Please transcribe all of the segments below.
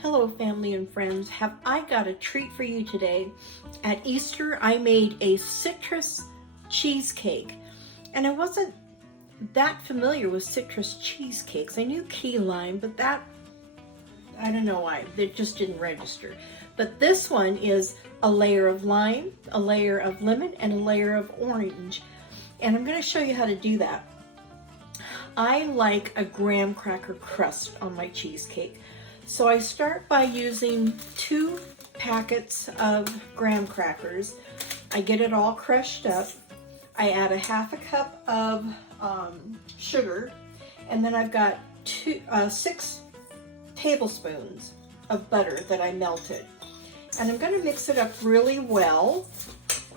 Hello family and friends, have I got a treat for you today. At Easter I made a citrus cheesecake, and I wasn't that familiar with citrus cheesecakes. I knew key lime, but that, I don't know why, it just didn't register. But this one is a layer of lime, a layer of lemon, and a layer of orange. And I'm going to show you how to do that. I like a graham cracker crust on my cheesecake. So I start by using 2 packets of graham crackers. I get it all crushed up. I add a 1/2 cup of sugar, and then I've got 6 tablespoons of butter that I melted. And I'm going to mix it up really well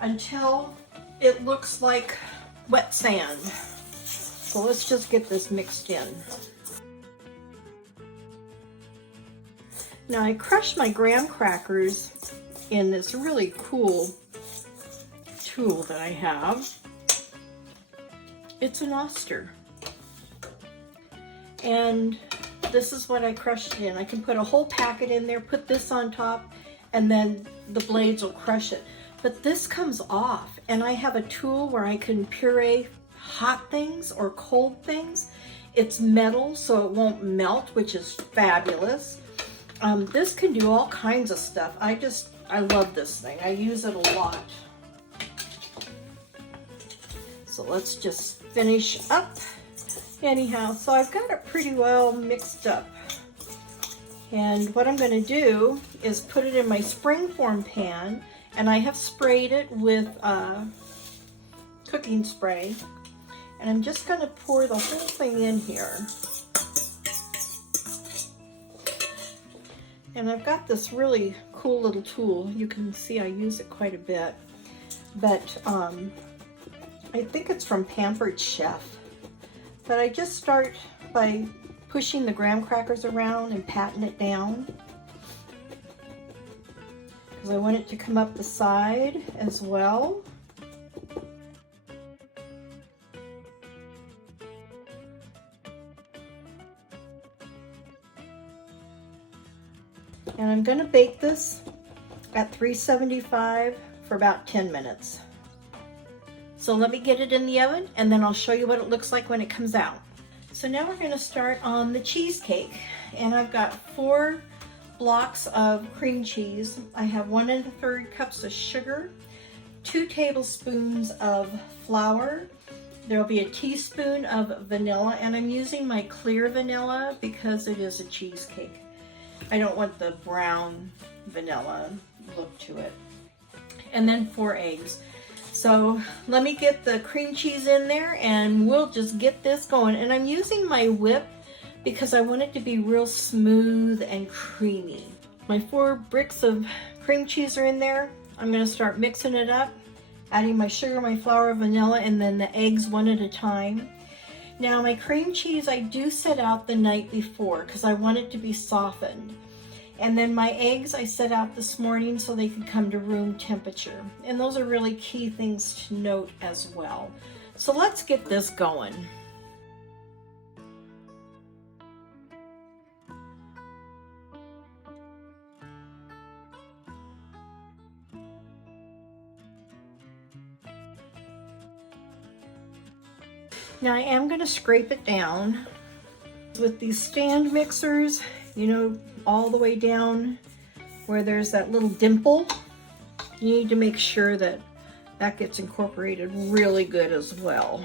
until it looks like wet sand. So let's just get this mixed in. Now I crushed my graham crackers in this really cool tool that I have. It's an Oster. And this is what I crushed it in. I can put a whole packet in there, put this on top, and then the blades will crush it. But this comes off, and I have a tool where I can puree hot things or cold things. It's metal, so it won't melt, which is fabulous. This can do all kinds of stuff. I love this thing. I use it a lot. So let's just finish up. Anyhow, so I've got it pretty well mixed up. And what I'm going to do is put it in my springform pan, and I have sprayed it with cooking spray. And I'm just going to pour the whole thing in here. And I've got this really cool little tool. You can see I use it quite a bit. But I think it's from Pampered Chef. But I just start by pushing the graham crackers around and patting it down, because I want it to come up the side as well. And I'm going to bake this at 375 for about 10 minutes. So let me get it in the oven, and then I'll show you what it looks like when it comes out. So now we're going to start on the cheesecake. And I've got 4 blocks of cream cheese. I have 1 1/3 cups of sugar, 2 tablespoons of flour. There'll be a teaspoon of vanilla, and I'm using my clear vanilla because it is a cheesecake. I don't want the brown vanilla look to it. And then 4 eggs. So let me get the cream cheese in there and we'll just get this going. And I'm using my whip because I want it to be real smooth and creamy. My 4 bricks of cream cheese are in there. I'm going to start mixing it up, adding my sugar, my flour, vanilla, and then the eggs one at a time. Now my cream cheese I do set out the night before because I want it to be softened. And then my eggs I set out this morning so they can come to room temperature. And those are really key things to note as well. So let's get this going. Now I am going to scrape it down with these stand mixers, you know, all the way down where there's that little dimple. You need to make sure that that gets incorporated really good as well.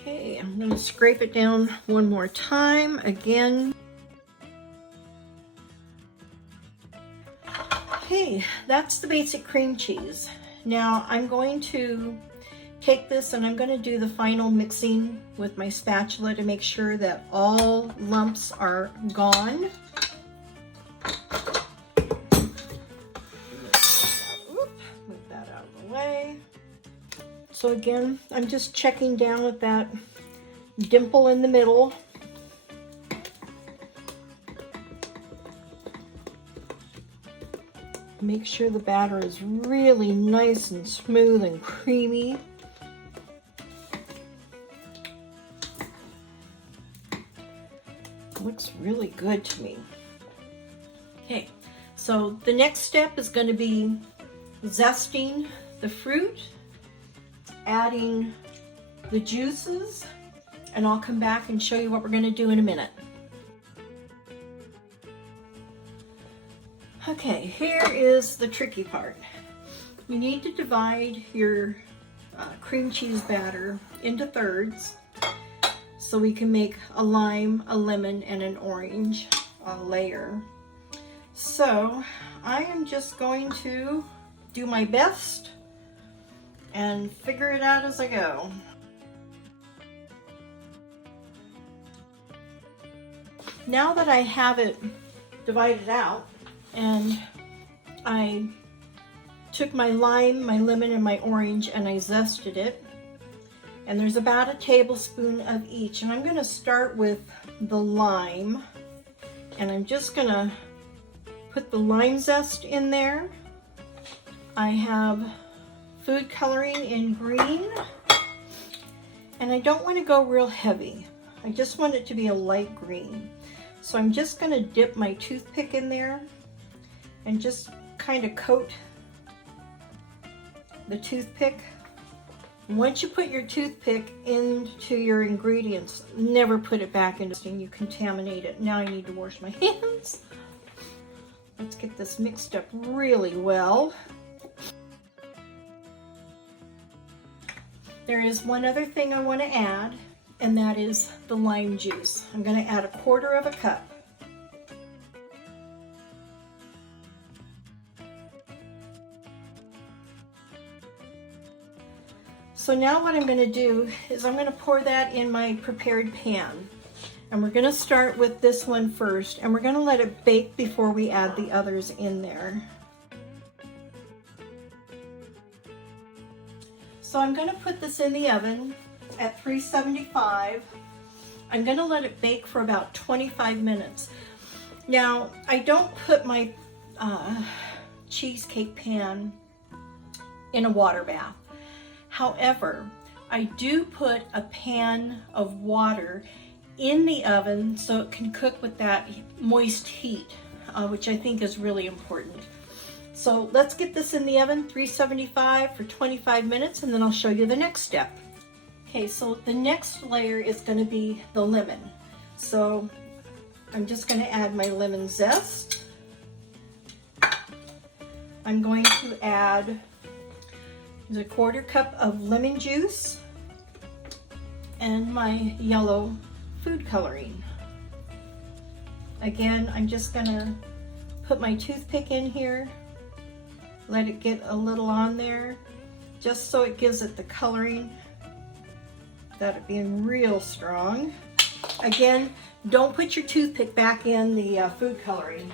Okay, I'm going to scrape it down one more time again. Okay, that's the basic cream cheese. Now I'm going to take this and I'm going to do the final mixing with my spatula to make sure that all lumps are gone. Move that out of the way. So again, I'm just checking down with that dimple in the middle. Make sure the batter is really nice and smooth and creamy. Looks really good to me. Okay, so the next step is going to be zesting the fruit, adding the juices, and I'll come back and show you what we're going to do in a minute. Okay, here is the tricky part. You need to divide your cream cheese batter into thirds so we can make a lime, a lemon, and an orange layer. So I am just going to do my best and figure it out as I go. Now that I have it divided out, and I took my lime, my lemon, and my orange and I zested it, and there's about a tablespoon of each, and I'm going to start with the lime, and I'm just going to put the lime zest in there. I have food coloring in green, and I don't want to go real heavy. I just want it to be a light green. So I'm just going to dip my toothpick in there and just kind of coat the toothpick. Once you put your toothpick into your ingredients, never put it back into and you contaminate it. Now I need to wash my hands. Let's get this mixed up really well. There is one other thing I want to add, and that is the lime juice. I'm going to add 1/4 cup. So now what I'm going to do is I'm going to pour that in my prepared pan. And we're going to start with this one first, and we're going to let it bake before we add the others in there. So I'm going to put this in the oven at 375. I'm going to let it bake for about 25 minutes. Now, I don't put my cheesecake pan in a water bath. However, I do put a pan of water in the oven so it can cook with that moist heat, which I think is really important. So let's get this in the oven, 375 for 25 minutes, and then I'll show you the next step. Okay, so the next layer is going to be the lemon. So I'm just going to add my lemon zest. I'm going to add a 1/4 cup of lemon juice and my yellow food coloring. Again, I'm just going to put my toothpick in here, let it get a little on there, just so it gives it the coloring, that it being real strong. Again, don't put your toothpick back in the food coloring.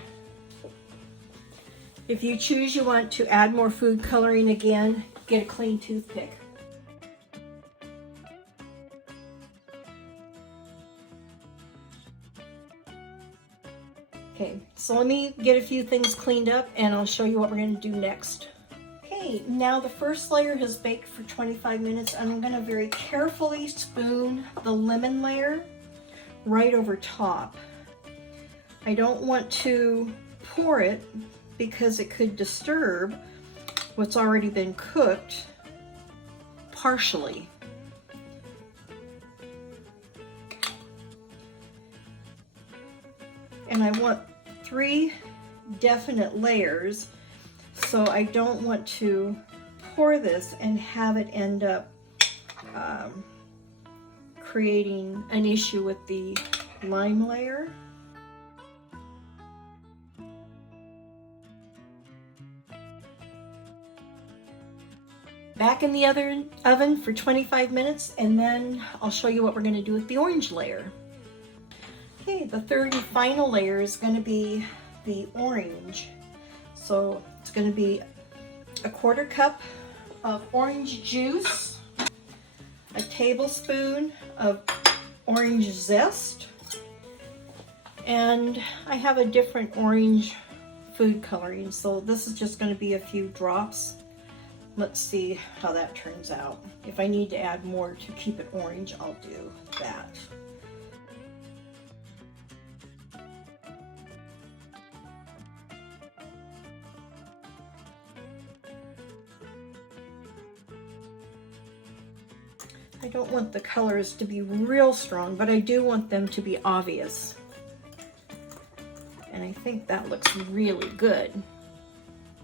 If you choose you want to add more food coloring again, get a clean toothpick. Okay, so let me get a few things cleaned up and I'll show you what we're going to do next. Okay, now the first layer has baked for 25 minutes, and I'm going to very carefully spoon the lemon layer right over top. I don't want to pour it because it could disturb what's already been cooked partially. And I want 3 definite layers, so I don't want to pour this and have it end up creating an issue with the lime layer. Back in the other oven for 25 minutes, and then I'll show you what we're going to do with the orange layer. Okay, the third and final layer is going to be the orange. So it's going to be 1/4 cup of orange juice, a tablespoon of orange zest, and I have a different orange food coloring, so this is just going to be a few drops. Let's see how that turns out. If I need to add more to keep it orange, I'll do that. I don't want the colors to be real strong, but I do want them to be obvious. And I think that looks really good.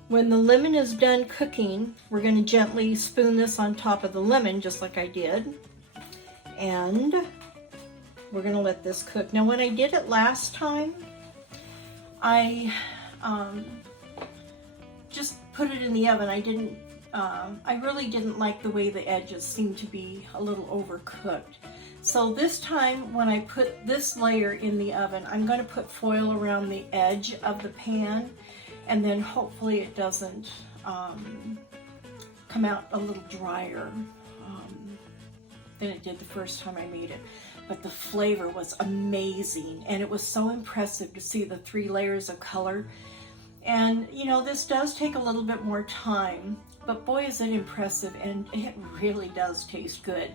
When the lemon is done cooking, we're going to gently spoon this on top of the lemon, just like I did. And we're going to let this cook. Now, when I did it last time, I just put it in the oven. I really didn't like the way the edges seemed to be a little overcooked. So this time, when I put this layer in the oven, I'm going to put foil around the edge of the pan, and then hopefully it doesn't come out a little drier than it did the first time I made it. But the flavor was amazing, and it was so impressive to see the 3 layers of color. And you know, this does take a little bit more time, but boy is it impressive, and it really does taste good.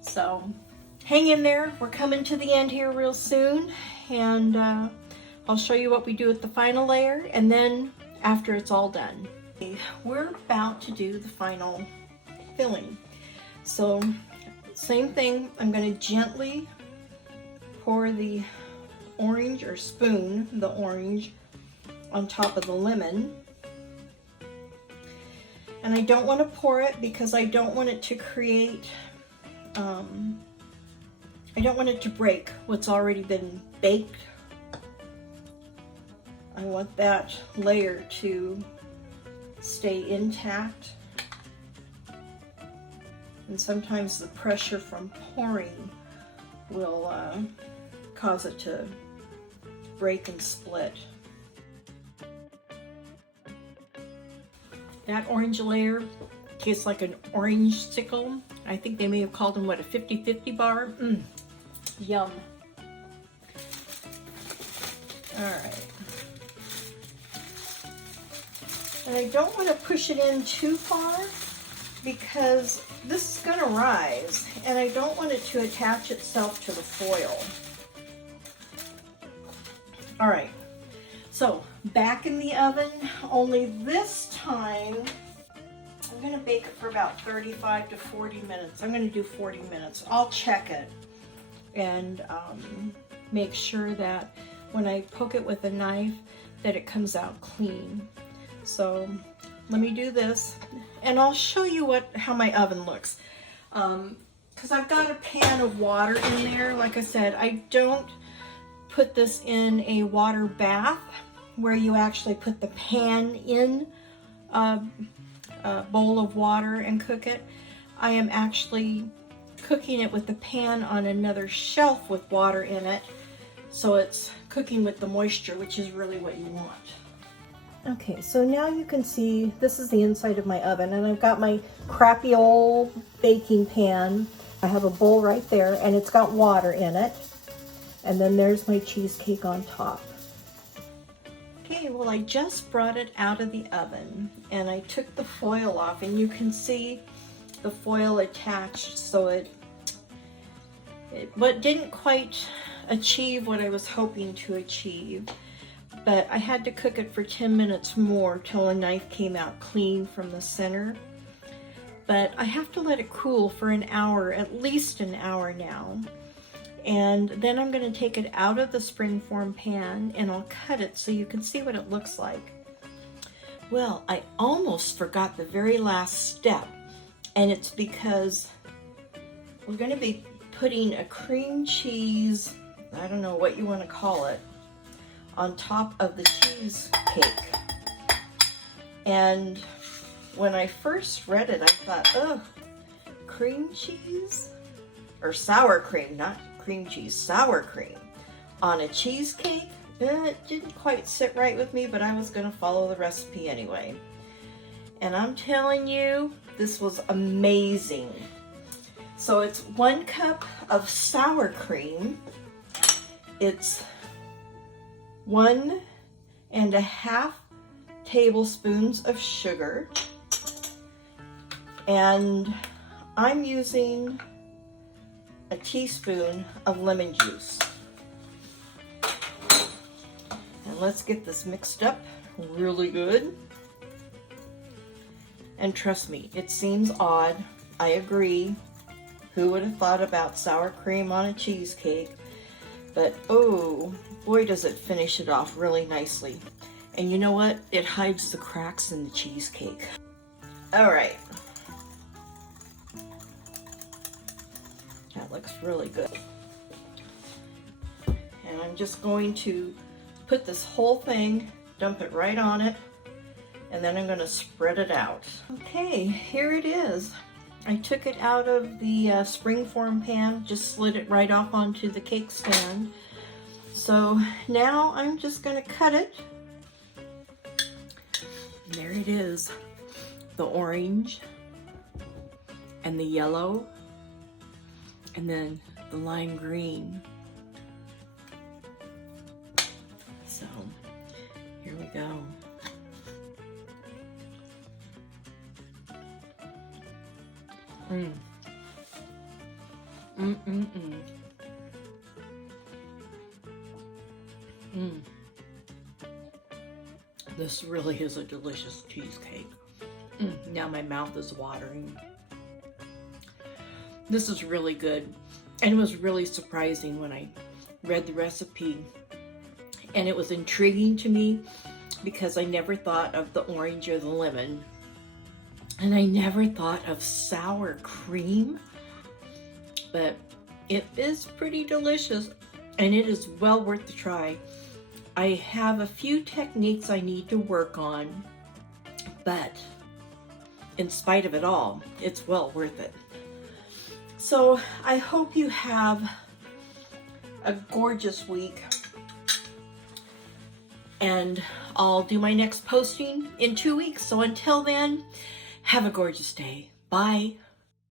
So hang in there, we're coming to the end here real soon, and I'll show you what we do with the final layer, and then after it's all done. We're about to do the final filling. So same thing, I'm going to gently pour the orange, or spoon the orange on top of the lemon. And I don't want to pour it because I don't want it to create, I don't want it to break what's already been baked. I want that layer to stay intact. And sometimes the pressure from pouring will cause it to break and split. That orange layer tastes like an orange sickle. I think they may have called them, what, a 50-50 bar? Yum. All right. And I don't want to push it in too far because this is going to rise, and I don't want it to attach itself to the foil. All right. So back in the oven, only this time I'm going to bake it for about 35 to 40 minutes. I'm going to do 40 minutes. I'll check it and make sure that when I poke it with a knife that it comes out clean. So let me do this, and I'll show you how my oven looks. Because I've got a pan of water in there. Like I said, I don't put this in a water bath where you actually put the pan in a bowl of water and cook it. I am actually cooking it with the pan on another shelf with water in it, so it's cooking with the moisture, which is really what you want. Okay, so now you can see this is the inside of my oven, and I've got my crappy old baking pan. I have a bowl right there, and it's got water in it, and then there's my cheesecake on top. Okay, well, I just brought it out of the oven, and I took the foil off, and you can see the foil attached, so it didn't quite achieve what I was hoping to achieve, but I had to cook it for 10 minutes more till a knife came out clean from the center. But I have to let it cool for an hour, at least an hour now. And then I'm going to take it out of the springform pan, and I'll cut it so you can see what it looks like. Well, I almost forgot the very last step, and it's because we're going to be putting a cream cheese, I don't know what you want to call it, on top of the cheesecake. And when I first read it, I thought, oh, cream cheese? Or sour cream, not cream cheese, sour cream on a cheesecake? It didn't quite sit right with me, but I was going to follow the recipe anyway. And I'm telling you, this was amazing. So it's 1 cup of sour cream. It's 1.5 tablespoons of sugar, and I'm using a teaspoon of lemon juice. And let's get this mixed up really good. And trust me, it seems odd, I agree, Who would have thought about sour cream on a cheesecake? But oh, boy does it finish it off really nicely. And you know what? It hides the cracks in the cheesecake. All right. That looks really good. And I'm just going to put this whole thing, dump it right on it, and then I'm going to spread it out. Okay, here it is. I took it out of the springform pan, just slid it right off onto the cake stand. So now I'm just going to cut it. And there it is, the orange and the yellow and then the lime green. So here we go. This really is a delicious cheesecake. Now my mouth is watering. This is really good, and it was really surprising when I read the recipe, and it was intriguing to me because I never thought of the orange or the lemon, and I never thought of sour cream, but it is pretty delicious, and it is well worth the try. I have a few techniques I need to work on, but in spite of it all, it's well worth it. So I hope you have a gorgeous week, and I'll do my next posting in 2 weeks. So until then, have a gorgeous day. Bye.